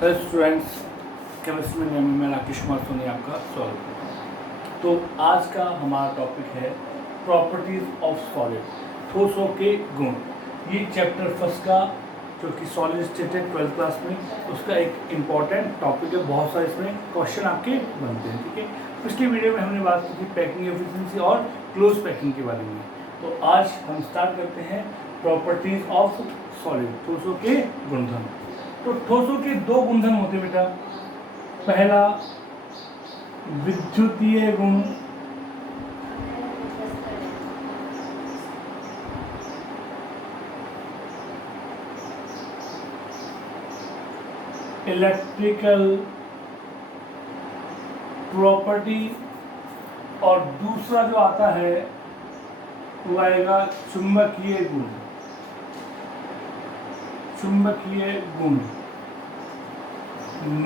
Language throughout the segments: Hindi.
हेलो स्टूडेंट्स, केमिस्ट्री में मैं राकेश कुमार सोनी आपका स्वागत है। तो आज का हमारा टॉपिक है प्रॉपर्टीज ऑफ सॉलिड, ठोसों के गुण। ये चैप्टर फर्स्ट का जो कि सॉलिड स्टेट है 12th क्लास में, उसका एक इम्पॉर्टेंट टॉपिक है। बहुत सारे इसमें क्वेश्चन आपके बनते हैं, ठीक है। पिछली वीडियो में हमने बात की थी पैकिंग एफिशिएंसी और क्लोज पैकिंग के बारे में। तो आज हम स्टार्ट करते हैं प्रॉपर्टीज ऑफ सॉलिड, ठोसों के गुणधर्म। तो ठोसों के दो गुणधर्म होते हैं बेटा। पहला विद्युतीय गुण, इलेक्ट्रिकल प्रॉपर्टी, और दूसरा जो आता है वो आएगा चुंबकीय गुण। चुंबकीय गुण,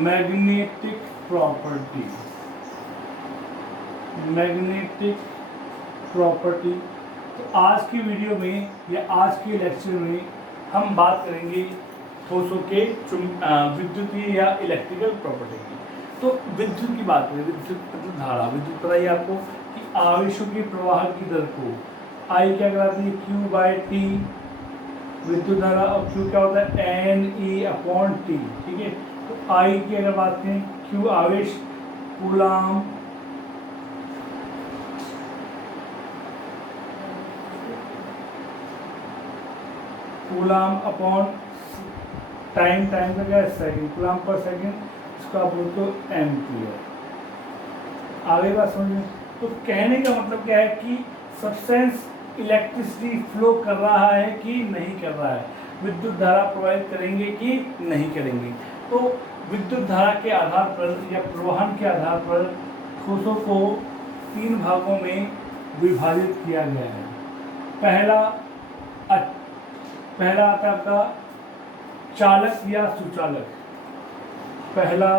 मैग्नेटिक प्रॉपर्टी, मैग्नेटिक प्रॉपर्टी। तो आज की वीडियो में या आज के लेक्चर में हम बात करेंगे ठोसों के विद्युतीय या इलेक्ट्रिकल प्रॉपर्टी की। तो विद्युत की बात करें, विद्युत मतलब धारा। विद्युत पता ही आपको कि आवेशों के प्रवाह की दर को आई क्या कराती है, Q/T विद्युत धारा, और Q क्या होता है, NE/T, ठीक है। तो I की अगर बात करें, Q आवेश, coulomb, coulomb upon time, time का क्या है सेकंड, कूलाम पर सेकंड, इसको आप बोलते हो एम्पियर। आगे बात समझिए। तो कहने का मतलब क्या है कि सब्सटेंस इलेक्ट्रिसिटी फ्लो कर रहा है कि नहीं कर रहा है, विद्युत धारा प्रवाहित करेंगे कि नहीं करेंगे। तो विद्युत धारा के आधार पर या प्रवाहन के आधार पर ठोसों को तीन भागों में विभाजित किया गया है। पहला आता है आपका चालक या सुचालक। पहला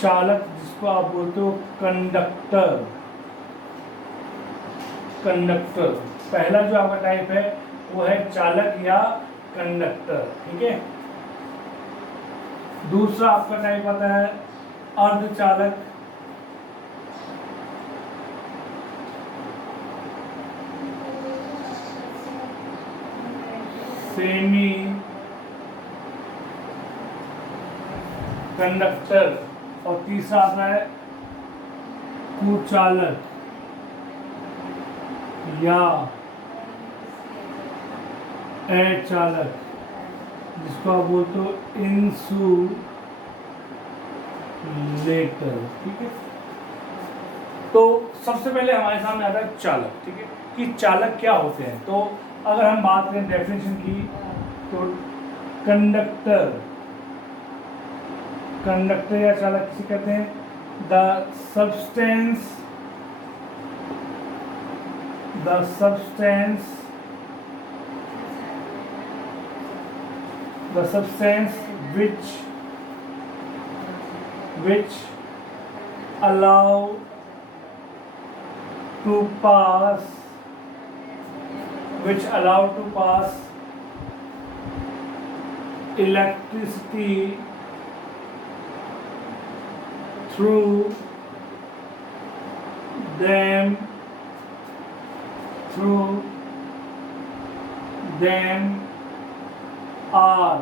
चालक, जिसको आप बोलते हो कंडक्टर। कंडक्टर पहला जो आपका टाइप है वो है चालक या कंडक्टर, ठीक है। दूसरा आपका टाइप आता है अर्धचालक। Semi conductor. और तीसरा आता है कुचालक या अचालक, जिसको आप बोलते हो इंसुलेटर, ठीक है। तो सबसे पहले हमारे सामने आता है चालक, ठीक है, कि चालक क्या होते हैं। तो अगर हम बात करें डेफिनेशन की, तो कंडक्टर, कंडक्टर या चालक किसे कहते हैं, the substance which allow to pass electricity through them are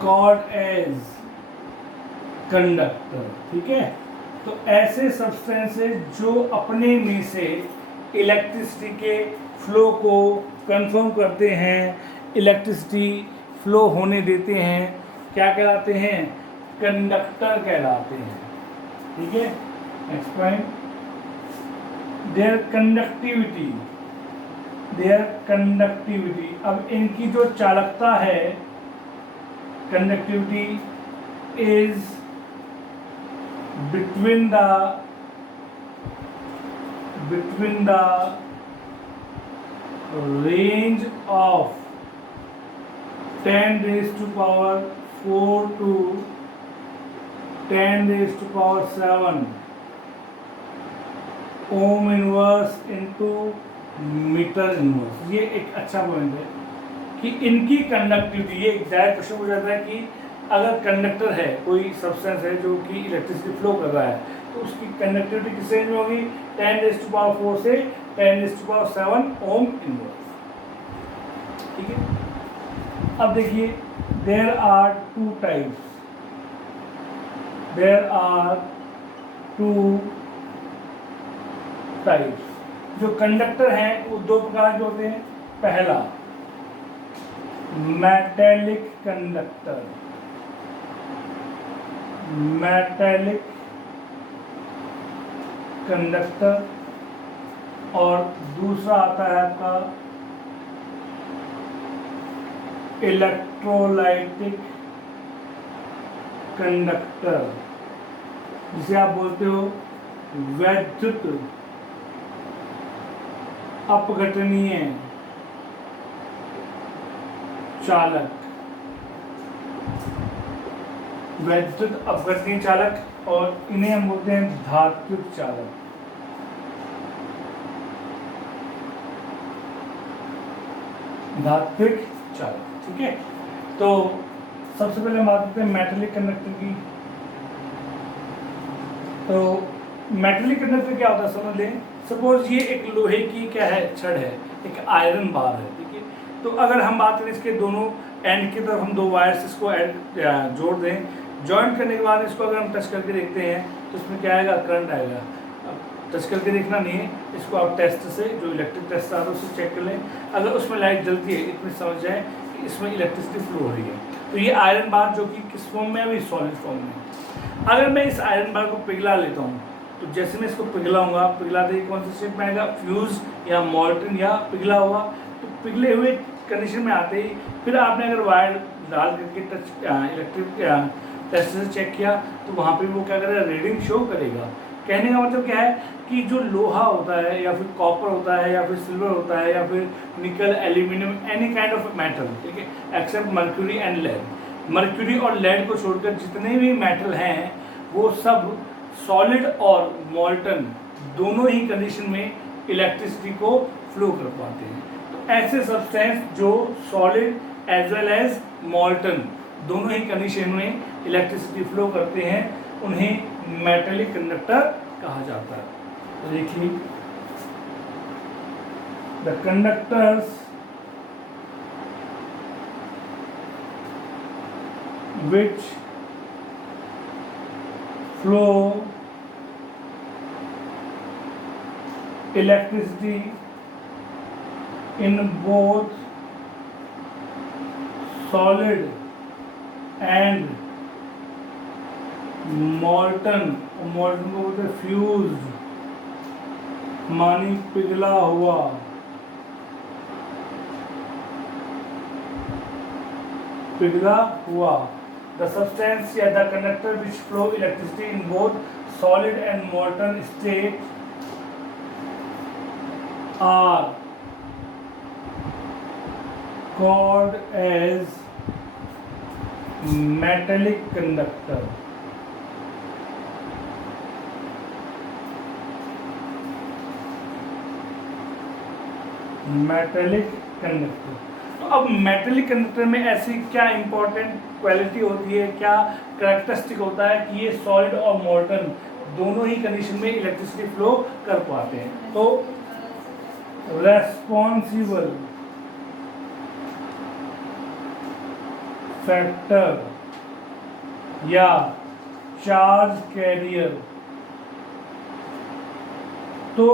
called as conductor, ठीक है। तो ऐसे सब्सटेंसेस जो अपने में से इलेक्ट्रिसिटी के फ्लो को कंफर्म करते हैं, इलेक्ट्रिसिटी फ्लो होने देते हैं, क्या कहलाते हैं, कंडक्टर कहलाते हैं, ठीक है। Next point, their conductivity. अब इनकी जो चालकता है, conductivity is between the range of 10 raised to power 4 to 10 raised to power 7 ohm inverse into metre inverse. ये एक अच्छा पॉइंट है कि इनकी कंडक्टिविटी, ये एग्जैक्ट क्वेश्चन हो जाता है कि अगर कंडक्टर है, कोई सब्सटेंस है जो कि इलेक्ट्रिसिटी फ्लो कर रहा है, तो उसकी कंडक्टिविटी किस रेंज में होगी, 10⁴ से 10⁷ ओम इनवर्स। ठीक है, अब देखिए देयर आर टू टाइप्स, जो कंडक्टर हैं वो दो प्रकार के होते हैं। पहला मेटेलिक कंडक्टर और दूसरा आता है आपका इलेक्ट्रोलाइटिक कंडक्टर, जिसे आप बोलते हो वैद्युत अपघटनीय चालक, वैद्युत अपघटनीय चालक, और इन्हें हम बोलते हैं धात्विक चालक। ठीक है, तो सबसे पहले हम बात करते हैं मेटेलिक कंडक्टर की। तो मेटेलिक कंडक्टर क्या होता है समझ लें। सपोज ये एक लोहे की क्या है, छड़ है, एक आयरन बार है। ठीक है, तो अगर हम बात करें इसके दोनों एंड की तरफ हम दो वायर्स इसको जोड़ दें, जॉइंट करने के बाद इसको अगर हम टच करके देखते हैं तो इसमें क्या आएगा, करंट आएगा। टच करके देखना नहीं है, इसको आप टेस्ट से, जो इलेक्ट्रिक टेस्ट आता है उससे चेक कर लें। अगर उसमें लाइट जलती है, इतनी समझ जाए कि इसमें इलेक्ट्रिसिटी फ्लो हो रही है। तो ये आयरन बार जो कि किस फॉर्म में है, अभी सॉलिड फॉर्म में। अगर मैं इस आयरन बार को पिघला लेता हूँ, तो जैसे मैं इसको पिघलाऊंगा, पिघलाते ही कौन से शेप में आएगा, फ्यूज या मॉल्टन या पिघला हुआ। तो पिघले हुए कंडीशन में आते ही फिर आपने अगर वायर डाल करके टच इलेक्ट्रिक टेस्ट से चेक किया, तो वहाँ पे वो क्या करेगा, रीडिंग शो करेगा। कहने का मतलब क्या है कि जो लोहा होता है या फिर कॉपर होता है या फिर सिल्वर होता है या फिर nickel, aluminium, any kind of metal, ठीक है, except mercury and lead. Mercury और लेड को छोड़कर जितने भी मेटल हैं वो सब सॉलिड और मॉल्टन दोनों ही कंडीशन में इलेक्ट्रिसिटी को फ्लो कर पाते हैं। तो ऐसे सब्सटेंस जो solid as well as molten दोनों ही कंडीशन में इलेक्ट्रिसिटी फ्लो करते हैं, उन्हें मेटेलिक कंडक्टर कहा जाता है। तो देखिए, the conductors which flow electricity in both solid and molten को बोलते हैं फ्यूज, मानी पिघला हुआ, the substance या the conductor which flow electricity in both solid and molten state are called as metallic conductor। Metallic conductor. तो अब मेटेलिक कंडक्टर में ऐसी क्या इंपॉर्टेंट क्वालिटी होती है, क्या कैरेक्टरिस्टिक होता है कि ये सॉलिड और मॉल्टन दोनों ही कंडीशन में इलेक्ट्रिसिटी फ्लो कर पाते हैं। तो रेस्पॉन्सिबल फैक्टर या चार्ज कैरियर। तो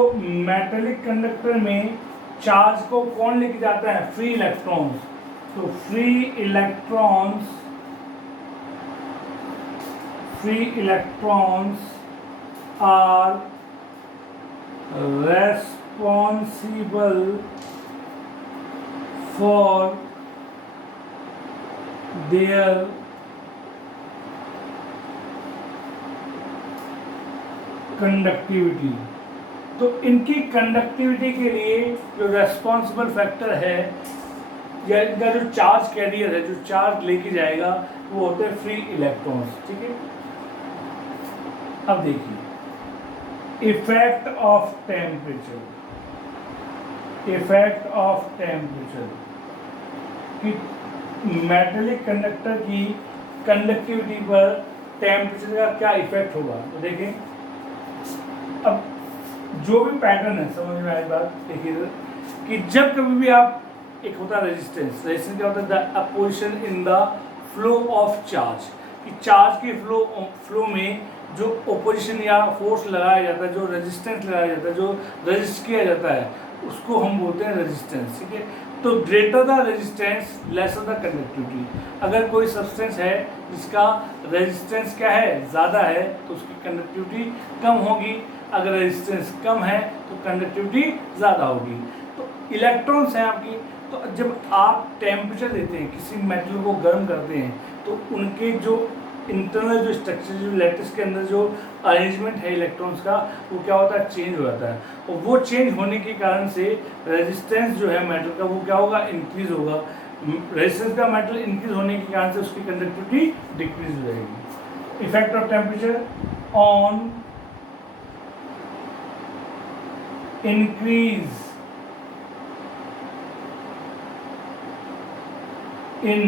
मेटेलिक कंडक्टर में चार्ज को कौन लेके जाता है, फ्री इलेक्ट्रॉन्स। तो free electrons are responsible for their conductivity. तो इनकी कंडक्टिविटी के लिए जो रेस्पॉन्सिबल फैक्टर है या इनका जो चार्ज कैरियर है, जो चार्ज लेके जाएगा, वो होते हैं फ्री इलेक्ट्रॉन्स। ठीक है, अब देखिए इफेक्ट ऑफ टेम्परेचर। कि मेटेलिक कंडक्टर की कंडक्टिविटी पर टेम्परेचर का क्या इफेक्ट होगा। तो देखें, अब जो भी पैटर्न है, समझ में आई बात, देखिए कि जब कभी भी आप, एक होता है रेजिस्टेंस क्या होता है, the opposition in the flow of charge, कि चार्ज के फ्लो में जो ओपोजिशन या फोर्स लगाया जाता है, जो रेजिस्टेंस लगाया जाता है, जो रेजिस्ट किया जाता है, उसको हम बोलते हैं रेजिस्टेंस। ठीक है, तो greater the resistance lesser the conductivity. अगर कोई सब्सटेंस है जिसका रेजिस्टेंस क्या है, ज़्यादा है, तो उसकी कंडक्टिविटी कम होगी। अगर रेजिस्टेंस कम है तो कंडक्टिविटी ज़्यादा होगी। तो इलेक्ट्रॉन्स हैं आपकी, तो जब आप टेम्परेचर देते हैं, किसी मेटल को गर्म करते हैं, तो उनके जो इंटरनल जो स्ट्रक्चर, जो लैटिस के अंदर जो अरेंजमेंट है इलेक्ट्रॉन्स का, वो क्या होता है, चेंज हो जाता है। और वो चेंज होने के कारण से रेजिस्टेंस जो है मेटल का, वो क्या होगा, इंक्रीज होगा। रेजिस्टेंस का मेटल इंक्रीज होने के कारण से उसकी कंडक्टिविटी डिक्रीज हो जाएगी। Effect of temperature on increase in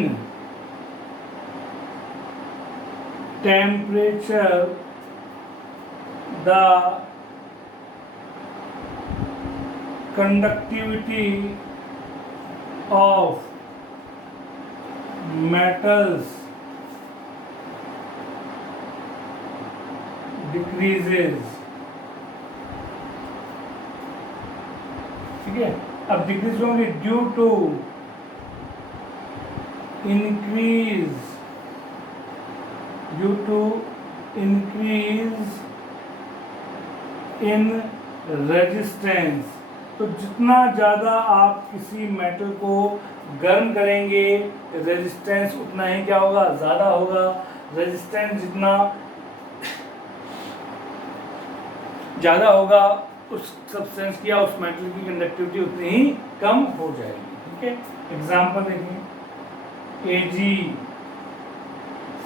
temperature, the conductivity of metals decreases। ठीक है, अब डिक्रीज होंगे due to increase in resistance। तो जितना ज़्यादा आप किसी मेटल को गर्म करेंगे, रेजिस्टेंस उतना ही क्या होगा, ज़्यादा होगा। रेजिस्टेंस जितना ज़्यादा होगा, उस सब्सटेंस की या उस मेटल की कंडक्टिविटी उतनी ही कम हो जाएगी। ठीक है, एग्जाम्पल देखिए, Ag,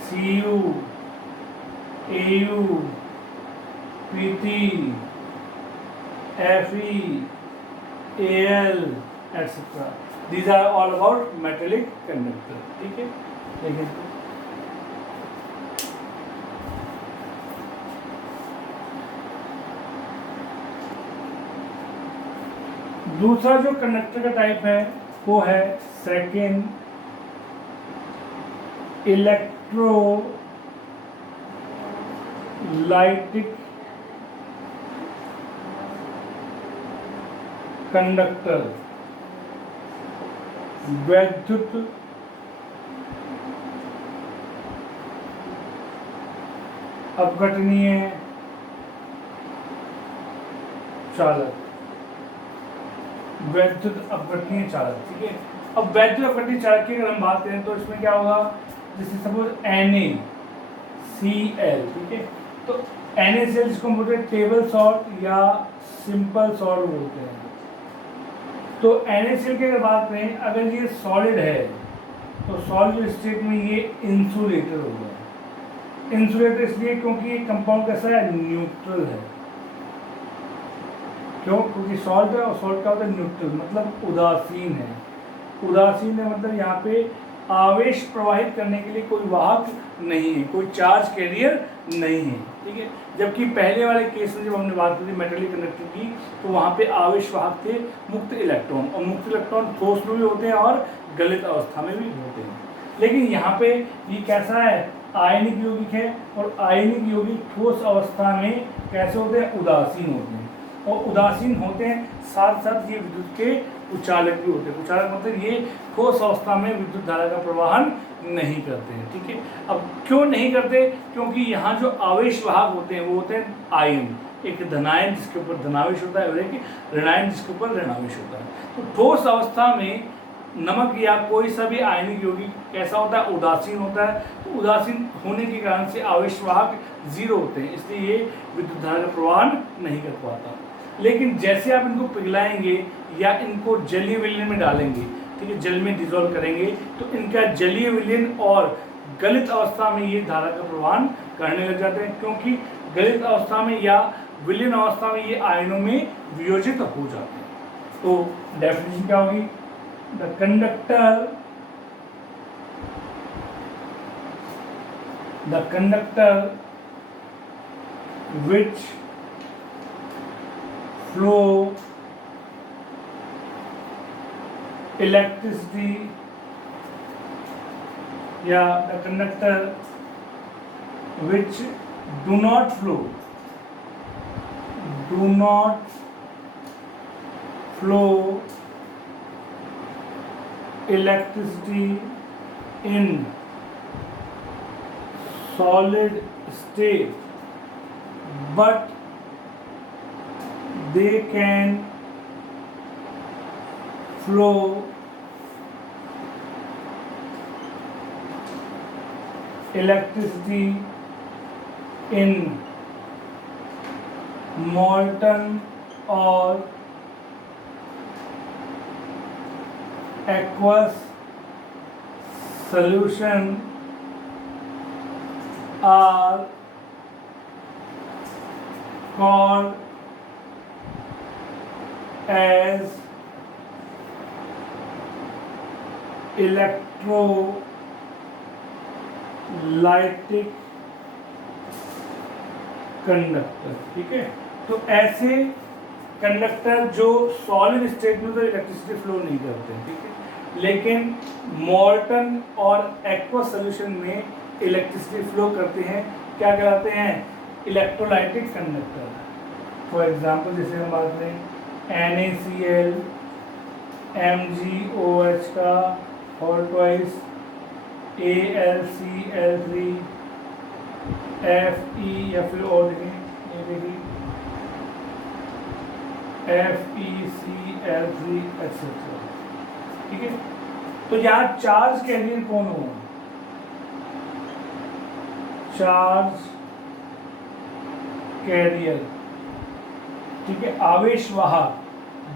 Cu, Au, Pt, Fe, Al, etc. These are all about metallic conductor। ठीक है, देखिए दूसरा जो कंडक्टर का टाइप है वो है सेकेंड इलेक्ट्रोलाइटिक कंडक्टर। वैद्युत अपघटनीय चालक, वैद्युत अपघटनीय चालक। ठीक है, अब वैद्युत अपघटनीय चालक की अगर हम बात करें तो इसमें क्या होगा, जैसे सपोज NaCl। ठीक है, तो NaCl जिसको हम बोलते हैं टेबल सॉल्ट या सिंपल सॉल्ट बोलते हैं। तो NaCl की अगर बात करें, अगर ये सॉलिड है तो सॉलिड स्टेट में ये इंसुलेटर होगा। इंसुलेटर इसलिए क्योंकि ये कंपाउंड कैसा है, न्यूट्रल है। क्यों, क्योंकि सॉल्ट है और सॉल्ट का होता है न्यूट्रल, मतलब उदासीन है। उदासीन है मतलब यहाँ पे आवेश प्रवाहित करने के लिए कोई वाहक नहीं है, कोई चार्ज कैरियर नहीं है। ठीक है, जबकि पहले वाले केस में जब हमने बात की थी मेटेलिक कंडक्टर की, तो वहाँ पे आवेश वाहक थे मुक्त इलेक्ट्रॉन, और मुक्त इलेक्ट्रॉन ठोस में भी होते हैं और गलित अवस्था में भी होते हैं। लेकिन यहाँ पे ये कैसा है, आयनिक यौगिक है, और आयनिक यौगिक ठोस अवस्था में कैसे होते हैं, उदासीन होते हैं। और उदासीन होते हैं, साथ साथ ये विद्युत के उच्चालक भी होते हैं। उच्चालक मतलब ये ठोस अवस्था में विद्युत धारा का प्रवाहन नहीं करते हैं। ठीक है, अब क्यों नहीं करते, क्योंकि यहाँ जो आवेश वाहक होते हैं वो होते हैं आयन, एक धनायन जिसके ऊपर धनावेश होता है और एक ऋणायन जिसके ऊपर ऋणावेश होता है। तो ठोस अवस्था में नमक या कोई सा भी आयनिक यौगिक कैसा होता है, उदासीन होता है। तो उदासीन होने के कारण से आवेश वाहक जीरो होते हैं, इसलिए ये विद्युत धारा का प्रवाहन नहीं कर पाता। लेकिन जैसे आप इनको पिघलाएंगे या इनको जलीय विलयन में डालेंगे, ठीक है, जल में डिजोल्व करेंगे, तो इनका जलीय विलयन और गलित अवस्था में ये धारा का प्रवाहन करने लग जाते हैं, क्योंकि गलित अवस्था में या विलयन अवस्था में ये आयनों में वियोजित हो जाते हैं। तो डेफिनेशन क्या होगी, the conductor the conductor which flow electricity, या the conductor which do not flow electricity in solid state, but they can flow electricity in molten or aqueous solution are called as electrolytic conductor. ठीक है, तो ऐसे कंडक्टर जो सॉलिड स्टेट में तो इलेक्ट्रिसिटी फ्लो नहीं करते, ठीक है, लेकिन मॉल्टन और एक्वा सॉल्यूशन में इलेक्ट्रिसिटी फ्लो करते हैं, क्या कहलाते हैं? Electrolytic conductor. फॉर एग्जांपल जैसे हम बात करें NaCl, MgOH का और ट्वाइस AlCl3, Fe या फिर और देखें ये देखिए FeCl3 एक्सेट्रा। ठीक है, तो यहाँ चार्ज कैरियर कौन होगा? चार्ज कैरियर, ठीक है, आवेश वाहक।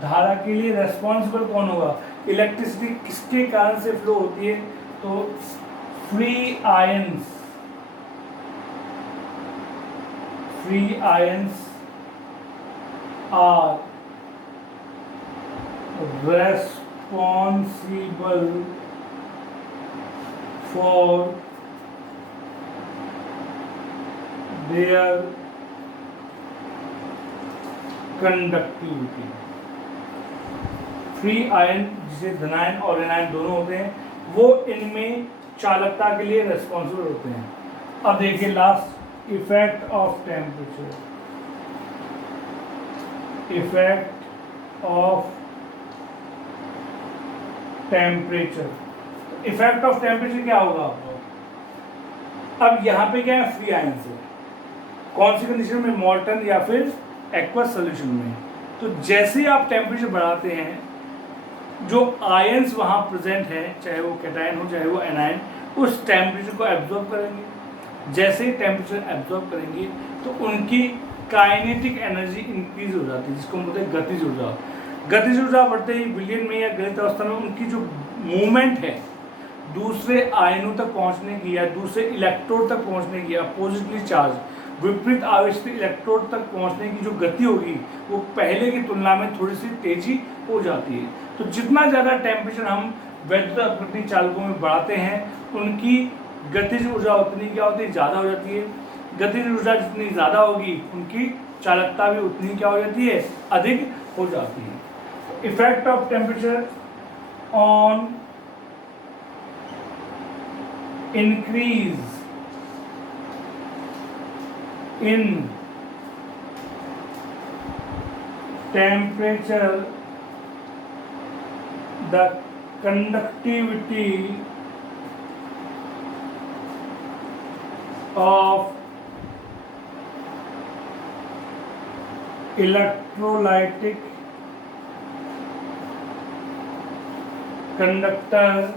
धारा के लिए रेस्पॉन्सिबल कौन होगा? इलेक्ट्रिसिटी किसके कारण से फ्लो होती है? तो free ions are responsible for their conductivity। Free ion जिसे धनायन और ऋणायन दोनों होते हैं, वो इनमें चालकता के लिए रेस्पॉन्सिबल होते हैं। अब देखिए last, effect of temperature. Effect of temperature, effect of temperature क्या होगा आपको? अब यहाँ पे क्या है? फ्री आयन से कौन सी कंडीशन में? मॉल्टन या फिर एक्वस सॉल्यूशन में। तो जैसे ही आप टेम्परेचर बढ़ाते हैं, जो आयंस वहाँ प्रेजेंट हैं, चाहे वो कैटायन हो चाहे वो एनायन, उस टेम्परेचर को एब्जॉर्ब करेंगे। जैसे ही टेम्परेचर एब्जॉर्ब करेंगे तो उनकी काइनेटिक एनर्जी इंक्रीज हो जाती है, जिसको हम बोलते हैं गतिज ऊर्जा। गतिज ऊर्जा बढ़ते ही विलयन में या गलित अवस्था में उनकी जो मूवमेंट है दूसरे आयनों तक पहुंचने की या दूसरे इलेक्ट्रोड तक पहुंचने की, अपोजिटली चार्ज विपरीत आवेश से इलेक्ट्रोड तक पहुंचने की जो गति होगी वो पहले की तुलना में थोड़ी सी तेजी हो जाती है। तो जितना ज़्यादा टेम्परेचर हम वैद्युत अपवर्तनी चालकों में बढ़ाते हैं, उनकी गतिज ऊर्जा उतनी क्या होती है? ज़्यादा हो जाती है। गतिज ऊर्जा जितनी ज़्यादा होगी उनकी चालकता भी उतनी क्या हो जाती है? अधिक हो जाती है। Effect of temperature on increase in temperature, the conductivity of electrolytic conductor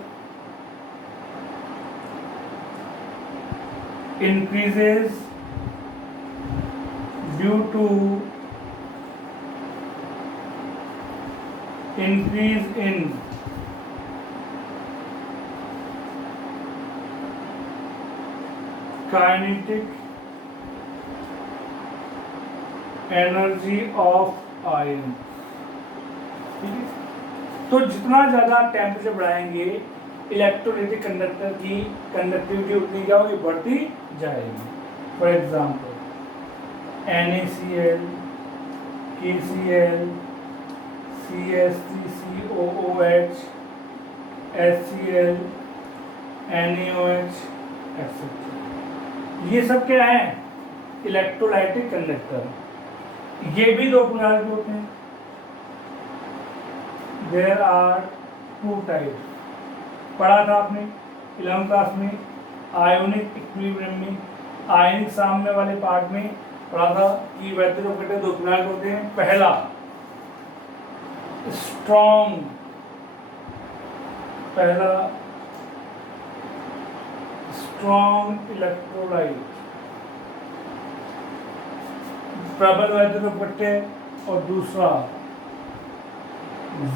increases due to increase in kinetic energy of ion। ठीक है, तो जितना ज़्यादा टेम्परेचर बढ़ाएंगे इलेक्ट्रोलाइटिक कंडक्टर की कंडक्टिविटी उतनी क्या होगी, बढ़ती जाएगी। For example NaCl, KCl, CH3COOH, HCl, NaOH etcetera. ये सब क्या है, इलेक्ट्रोलाइटिक कंडक्टर। ये भी दो प्रकार के होते हैं। देयर आर टू टाइप्स, पढ़ा था आपने 11वीं क्लास में आयोनिक इक्विलिब्रियम में, आयनिक साम्य वाले पार्ट में पढ़ा था कि वैद्युत उपकरण दो प्रकार के होते हैं। पहला स्ट्रॉन्ग, स्ट्रॉन्ग इलेक्ट्रोलाइट, प्रबल वैद्युत उपकरण, और दूसरा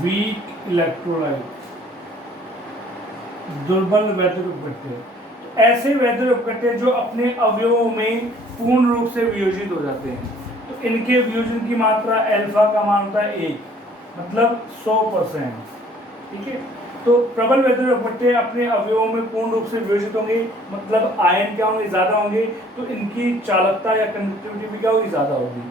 वीक इलेक्ट्रोलाइट, दुर्बल वैद्युत उपकरण। ऐसे वैद्युत उपकरण जो अपने अवयवों में पूर्ण रूप से वियोजित हो जाते हैं, तो इनके वियोजन की मात्रा अल्फा का मान होता है 1, मतलब 100%। ठीक है, तो प्रबल वैद्युत उपकरण अपने अवयवों में पूर्ण रूप से वियोजित होंगे, मतलब आयन क्या होंगे, ज्यादा होंगे, तो इनकी चालकता या कंडक्टिविटी भी क्या होगी, ज्यादा होगी।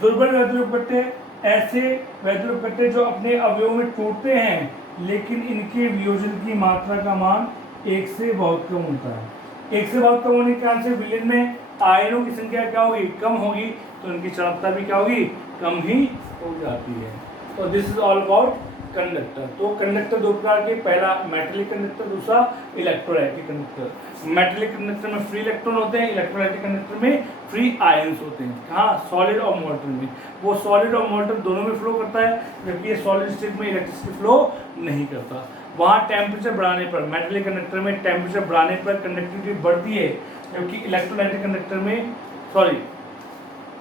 दुर्बल वैद्युत उपकरण ऐसे वैद्युत उपकरण जो अपने अवयवों में टूटते हैं, लेकिन इनके वियोजन की मात्रा का मान 1 से बहुत कम होता है। 1 से बहुत कम होने के कारण से विलयन में आयनों की संख्या क्या होगी, कम होगी, तो इनकी चालकता भी क्या होगी, कम ही हो जाती है। तो this is all about conductor. तो कंडक्टर दो प्रकार के, पहला मेटेलिक कंडक्टर, दूसरा इलेक्ट्रोलाइटिक कंडक्टर। मेटेलिक कंडक्टर में फ्री इलेक्ट्रॉन होते हैं, इलेक्ट्रोलाइटिक कंडक्टर में फ्री आयंस होते हैं। कहाँ, सॉलिड और मोल्टन में। वो सॉलिड और मोल्टन दोनों में फ्लो करता है, जबकि ये सॉलिड स्टेट में इलेक्ट्रिसिटी फ्लो नहीं करता। वहाँ टेम्परेचर बढ़ाने पर, मेटेलिक कंडक्टर में टेम्परेचर बढ़ाने पर कंडक्टिविटी बढ़ती है, जबकि इलेक्ट्रोलाइटिक कंडक्टर में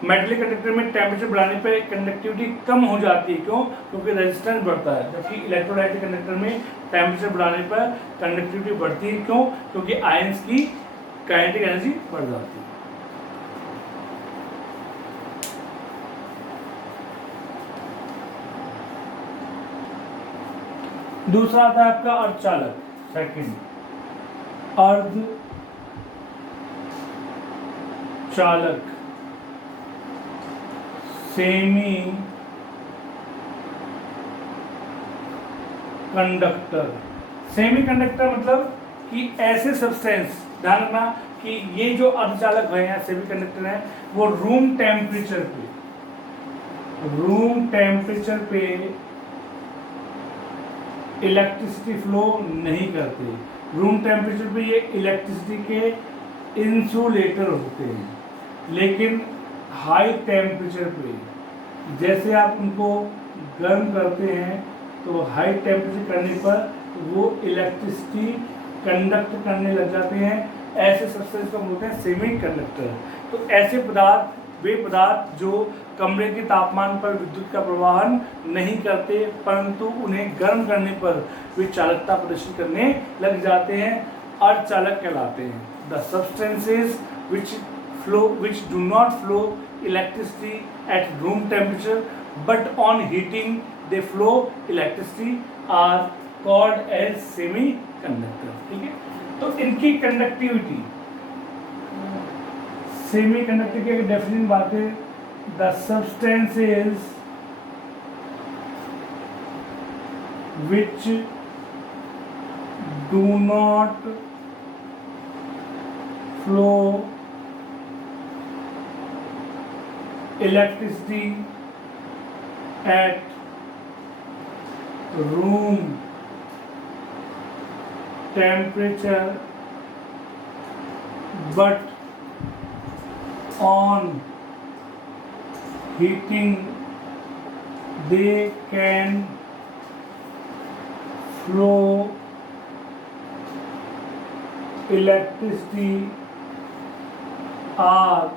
मेटेलिक कंडक्टर में टेम्परेचर बढ़ाने पर कंडक्टिविटी कम हो जाती है। क्यों, क्योंकि रेजिस्टेंस बढ़ता है, जबकि इलेक्ट्रोलाइटिक कंडक्टर में टेम्परेचर बढ़ाने पर कंडक्टिविटी बढ़ती है। क्यों, क्योंकि आयंस की काइनेटिक एनर्जी बढ़ जाती है। दूसरा आता है आपका अर्धचालक, सेकंड अर्धचालक, सेमी कंडक्टर। सेमी कंडक्टर मतलब कि ऐसे सब्सटेंस, ध्यान रखना कि ये जो अर्धचालक है, सेमी कंडक्टर है, वो रूम टेम्परेचर पे इलेक्ट्रिसिटी फ्लो नहीं करते। रूम टेम्परेचर पे ये इलेक्ट्रिसिटी के इंसुलेटर होते हैं, लेकिन हाई टेम्परेचर पे जैसे आप उनको गर्म करते हैं, तो हाई टेम्परेचर करने पर वो इलेक्ट्रिसिटी कंडक्ट करने लग जाते हैं। ऐसे सब्सटेंस को बोलते हैं सेमी कंडक्टर। तो ऐसे पदार्थ, वे पदार्थ जो कमरे के तापमान पर विद्युत का प्रवाहन नहीं करते, परंतु उन्हें गर्म करने पर वे चालकता प्रदर्शित करने लग जाते हैं, अर्धचालक कहलाते हैं। The substances which do not flow electricity at room temperature but on heating they flow electricity are called as semiconductor। ठीक है, तो इनकी कंडक्टिविटी, सेमी कंडक्टर की डेफिनेशन बात है, the substances which do not flow electricity at room temperature but on heating they can flow electricity are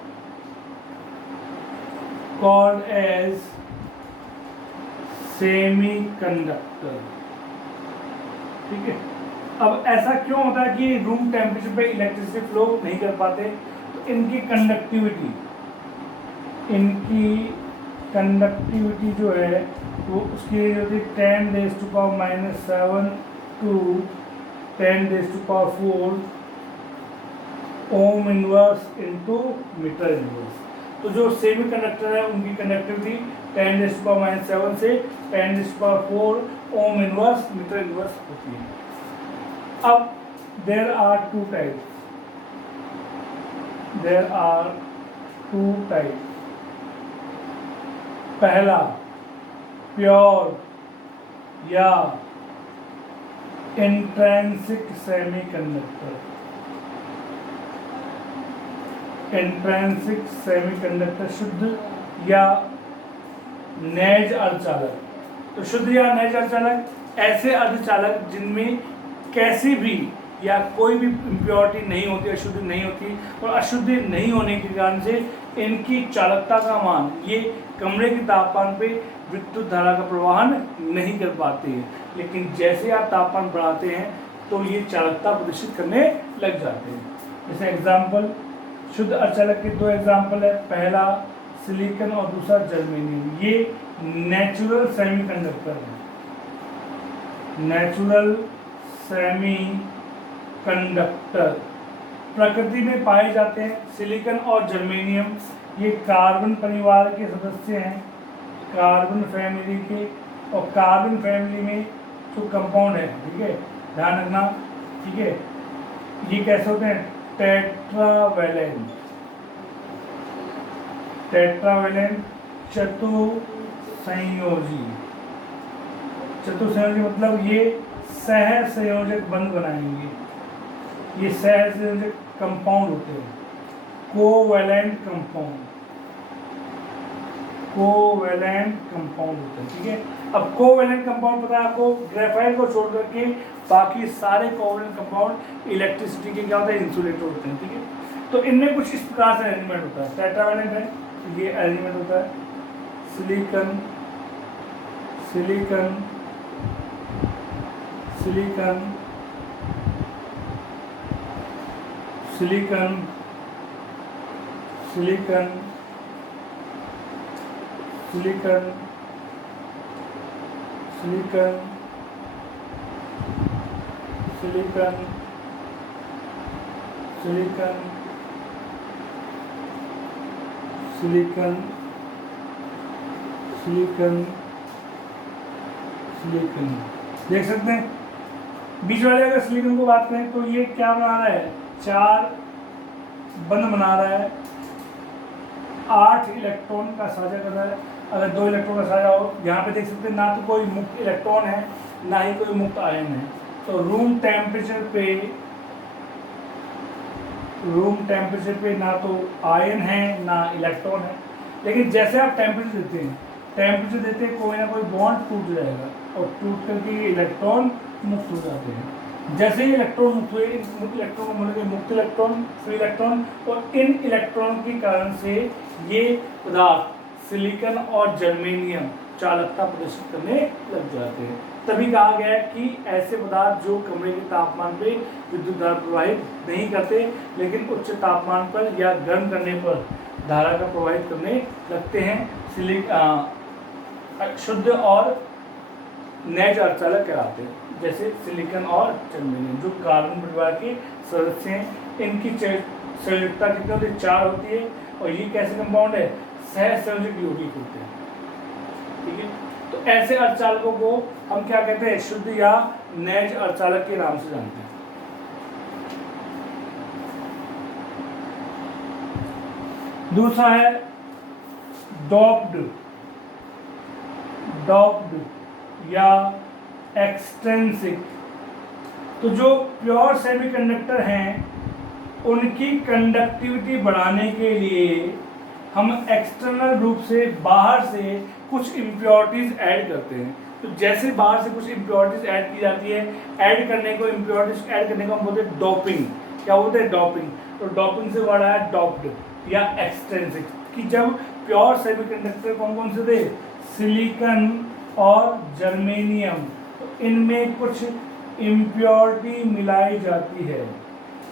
called as semiconductor। ठीक है, अब ऐसा क्यों होता है कि रूम टेम्परेचर पे इलेक्ट्रिसिटी फ्लो नहीं कर पाते? तो इनकी कंडक्टिविटी जो है वो उसकी होती है 10⁻⁷ to 10⁴ ohm inverse into metre inverse. तो जो सेमी कंडक्टर है उनकी कंडक्टिविटी 10⁻⁷ से 10⁴ ओम इनवर्स मीटर इनवर्स होती है। अब देयर आर टू टाइप्स, पहला प्योर या इंट्रिंसिक सेमीकंडक्टर। इंट्रिंसिक सेमीकंडक्टर शुद्ध या नेज अर्धचालक। तो शुद्ध या नेज अर्धचालक ऐसे अर्धचालक जिनमें कैसी भी या कोई भी इम्प्योरिटी नहीं होती, अशुद्धि नहीं होती, और अशुद्धि नहीं होने के कारण से इनकी चालकता का मान ये कमरे के तापमान पे विद्युत धारा का प्रवाहन नहीं कर पाते हैं, लेकिन जैसे आप तापमान बढ़ाते हैं तो ये चालकता प्रदर्शित करने लग जाते हैं। जैसे एग्जाम्पल, शुद्ध अर्धचालक के दो एग्जाम्पल है, पहला सिलिकॉन और दूसरा जर्मेनियम। ये नेचुरल सेमीकंडक्टर है, नेचुरल सेमी कंडक्टर प्रकृति में पाए जाते हैं। सिलिकॉन और जर्मेनियम ये कार्बन परिवार के सदस्य हैं, कार्बन फैमिली के, और कार्बन फैमिली में जो कंपाउंड है, ठीक है, ध्यान रखना, ठीक है, ये कैसे होते हैं, टेट्रावैलेंट, टेट्रावैलेंट चतुसंयोजी। चतुसंयोजी मतलब ये सह संयोजक बंध बनाएंगे, ये सह संयोजक कंपाउंड होते हैं, कोवैलेंट कंपाउंड, कोवैलेंट कंपाउंड होते हैं, ठीक है। अब कोवैलेंट कंपाउंड पता है आपको, ग्रेफाइट को छोड़ करके बाकी सारे कोवैलेंट कंपाउंड इलेक्ट्रिसिटी के क्या होते हैं, इंसुलेटर होते हैं, ठीक है। तो इनमें कुछ इस प्रकार से एलिमेंट होता है, टेट्रावैलेंट है, ये एलिमेंट होता है silicon, silicon, silicon, silicon, silicon, silicon, silicon, silicon, silicon, silicon, silicon, silicon, देख सकते हैं। बीच वाले अगर सिलिकॉन को बात करें तो ये क्या बना रहा है, 4 बंध बना रहा है, 8 इलेक्ट्रॉन का साझा कर रहा है। अगर 2 इलेक्ट्रॉन का साझा हो, यहाँ पे देख सकते हैं ना तो कोई मुक्त इलेक्ट्रॉन है ना ही कोई मुक्त आयन है। तो रूम टेम्परेचर पे ना तो आयन है ना इलेक्ट्रॉन है, लेकिन जैसे आप टेम्परेचर देते हैं कोई ना कोई बॉन्ड टूट जाएगा और टूट करके इलेक्ट्रॉन मुक्त हो जाते हैं। जैसे ही इलेक्ट्रॉन मुक्त हुए, इन मुक्त इलेक्ट्रॉन को बोलेंगे मुक्त इलेक्ट्रॉन, फ्री इलेक्ट्रॉन, और इन इलेक्ट्रॉन के कारण से ये पदार्थ सिलिकॉन और जर्मेनियम चालकता प्रदर्शित करने लग जाते हैं। तभी कहा गया है कि ऐसे पदार्थ जो कमरे के तापमान पे विद्युत धारा प्रवाहित नहीं करते, लेकिन उच्च तापमान पर या गर्म करने पर धारा का प्रवाहित करने लगते हैं, शुद्ध और नेज अर्धचालक कहलाते हैं। जैसे सिलिकॉन और जर्मेनियम जो कार्बन परिवार के सदस्य हैं, इनकी संयोजकता कितनी होती है, 4 होती है, और ये कैसे कंपाउंड है, सह संयोजक यौगिक होते हैं, ठीक है। तो ऐसे अर्धचालकों को हम क्या कहते हैं, शुद्ध या नेज अर्धचालक के नाम से जानते हैं। दूसरा है डोप्ड या एक्सट्रिंसिक। तो जो प्योर सेमीकंडक्टर हैं उनकी कंडक्टिविटी बढ़ाने के लिए हम एक्सटर्नल रूप से बाहर से कुछ इम्प्योरिटीज ऐड करते हैं। तो जैसे बाहर से कुछ इम्प्योरिटीज ऐड की जाती है, इम्प्योरिटीज ऐड करने को हम बोलते हैं डोपिंग। क्या बोलते हैं, डोपिंग। तो डोपिंग से वर्ड आया डोप्ड या एक्सट्रिंसिक, कि जब प्योर सेमीकंडक्टर कौन से थे, सिलिकॉन और जर्मेनियम, तो इनमें कुछ इम्प्योरिटी मिलाई जाती है।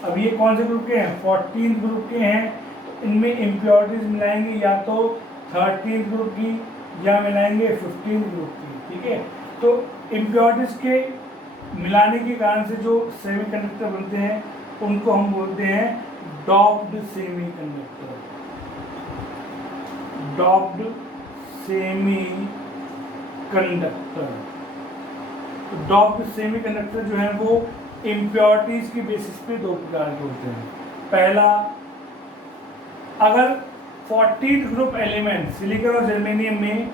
अब ये कौन से ग्रुप के हैं, 14 ग्रुप के हैं। तो इनमें इम्प्योरिटीज मिलाएंगे या तो 13 ग्रुप की या मिलाएंगे 15 ग्रुप की, ठीक है। तो इम्प्योरिटीज के मिलाने के कारण से जो सेमीकंडक्टर बनते हैं उनको हम बोलते हैं डॉप्ड सेमीकंडक्टर। Doped semiconductor. तो डॉप्ड सेमीकंडक्टर जो है वो इम्प्योरिटीज की बेसिस पे दो प्रकार के होते हैं। पहला, अगर 14th ग्रुप एलिमेंट सिलिकॉन और जर्मेनियम में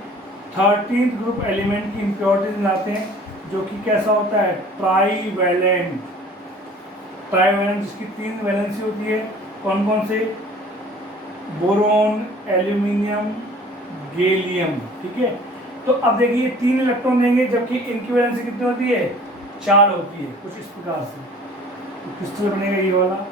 13th ग्रुप एलिमेंट की इम्प्योरिटीज मिलाते हैं, जो कि कैसा होता है, ट्राईवैलेंट। ट्राईवैलेंट जिसकी 3 वैलेंसी होती है। कौन कौन से, बोरोन, एल्यूमिनियम, गैलियम। ठीक है, तो अब देखिए 3 इलेक्ट्रॉन देंगे जबकि इनकी वैलेंसी कितनी होती है, 4 होती है, कुछ इस प्रकार से। तो क्रिस्टल बनेगा ये वाला।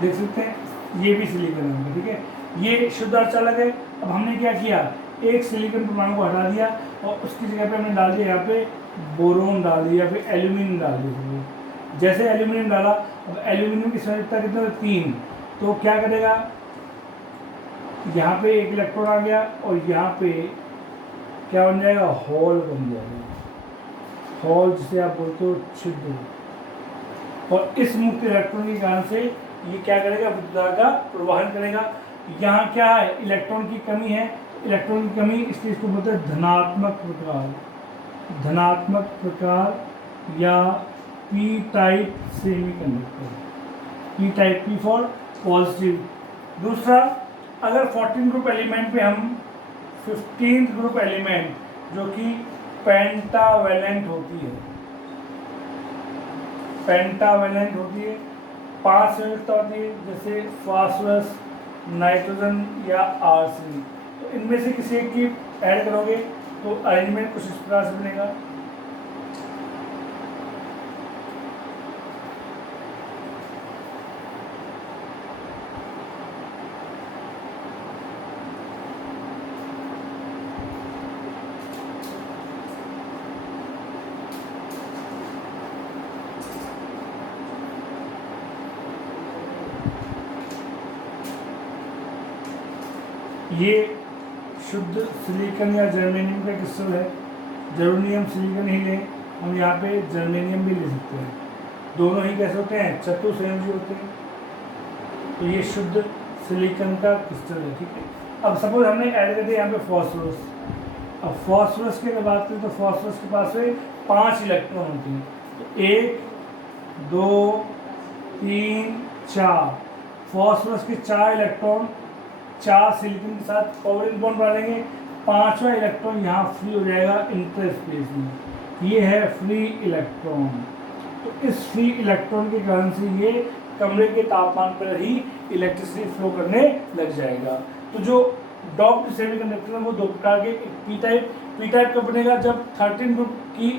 देख सकते हैं ये भी सिलिकॉन है। ठीक है, ये शुद्ध अर्थ अलग है। अब हमने क्या किया, एक सिलिकॉन परमाणु को हटा दिया और उसकी जगह पे हमने डाल दिया यहाँ पे बोरोन डाल दिया, फिर एल्यूमिनियम डाल दिया। जैसे एल्यूमिनियम डाला, अब एल्यूमिनियम की संयोजकता कितना, 3। तो क्या करेगा, यहाँ पे एक इलेक्ट्रॉन आ गया और यहाँ पे क्या बन जाएगा, हॉल बन जाएगा। हॉल जिसे आप बोलते हो छिद्र। और इस मुक्त इलेक्ट्रॉन के कारण से ये क्या करेगा, विद्युत धारा का प्रवाहन करेगा। यहाँ क्या है, इलेक्ट्रॉन की कमी है। इलेक्ट्रॉन की कमी, इसलिए इसको बोलते हैं धनात्मक प्रकार। धनात्मक प्रकार या P type semiconductor. P type, P for positive. दूसरा, अगर 14 ग्रुप एलिमेंट पे हम 15th ग्रुप एलिमेंट जो कि पेंटावैलेंट होती है, पेंटावैलेंट होती है, 5 संयुक्त होती है, जैसे फास्फोरस, नाइट्रोजन या आर्सेनिक। तो इनमें से किसी एक की ऐड करोगे तो अरेंजमेंट कुछ इस प्रकार से बनेगा। ये शुद्ध सिलिकॉन या जर्मेनियम का क्रिस्टल है। जरूरी हम सिलिकॉन ही लें, हम यहाँ पे जर्मेनियम भी ले सकते हैं। दोनों ही कैसे होते हैं, चतुसंयोजी होते हैं। तो ये शुद्ध सिलिकॉन का क्रिस्टल है। ठीक है, अब सपोज हमने ऐड कर दिया यहाँ पे फॉस्फोरस। अब फॉस्फोरस की अगर बात करें तो फॉस्फोरस के पास में 5 इलेक्ट्रॉन होते हैं। तो 1, 2, 3, 4 फॉस्फोरस के 4 इलेक्ट्रॉन 4 सिलिकॉन के साथ कोवलेंट बॉन्ड बना लेंगे। 5वां इलेक्ट्रॉन यहाँ फ्री हो जाएगा इंटरस्पेस में। ये है फ्री इलेक्ट्रॉन। तो इस फ्री इलेक्ट्रॉन के कारण से ये कमरे के तापमान पर ही इलेक्ट्रिसिटी फ्लो करने लग जाएगा। तो जो डॉप्ड सेमीकंडक्टर है वो 2 प्रकार के, पी टाइप का बनेगा जब 13 ग्रुप की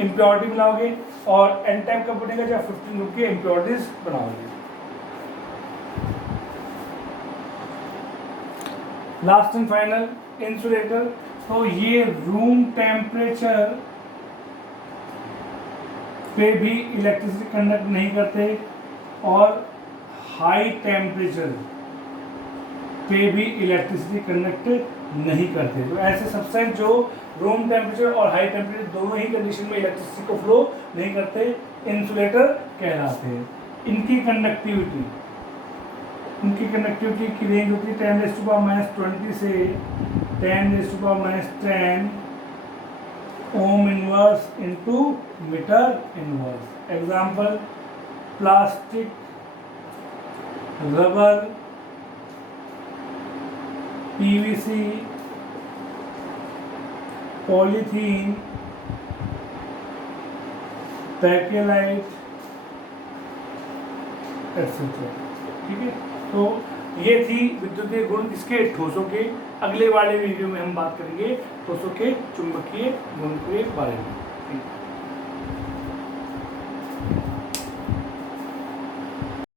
इम्प्योरिटी मिलाओगे, और एन टाइप का बनेगा जब 15 ग्रुप की इम्प्योरिटीज बनाओगे। Last and final, insulator. तो ये रूम टेम्परेचर पे भी इलेक्ट्रिसिटी कंडक्ट नहीं करते और हाई टेम्परेचर पे भी इलेक्ट्रिसिटी कंडक्ट नहीं करते। तो ऐसे सब्सटेंस जो रूम टेम्परेचर और हाई टेम्परेचर दोनों ही कंडीशन में इलेक्ट्रिसिटी को फ्लो नहीं करते, इंसुलेटर कहलाते हैं। इनकी कंडक्टिविटी की रेंज होती है 10⁻⁻20 से 10⁻⁻10 ohm inverse into metre inverse. Example, plastic, rubber, PVC, polythene, bakelite etcetera. ठीक है, तो ये थी विद्युतीय गुण किसके, ठोसों के। अगले वाले वीडियो में हम बात करेंगे ठोसों के चुंबकीय गुण के बारे में।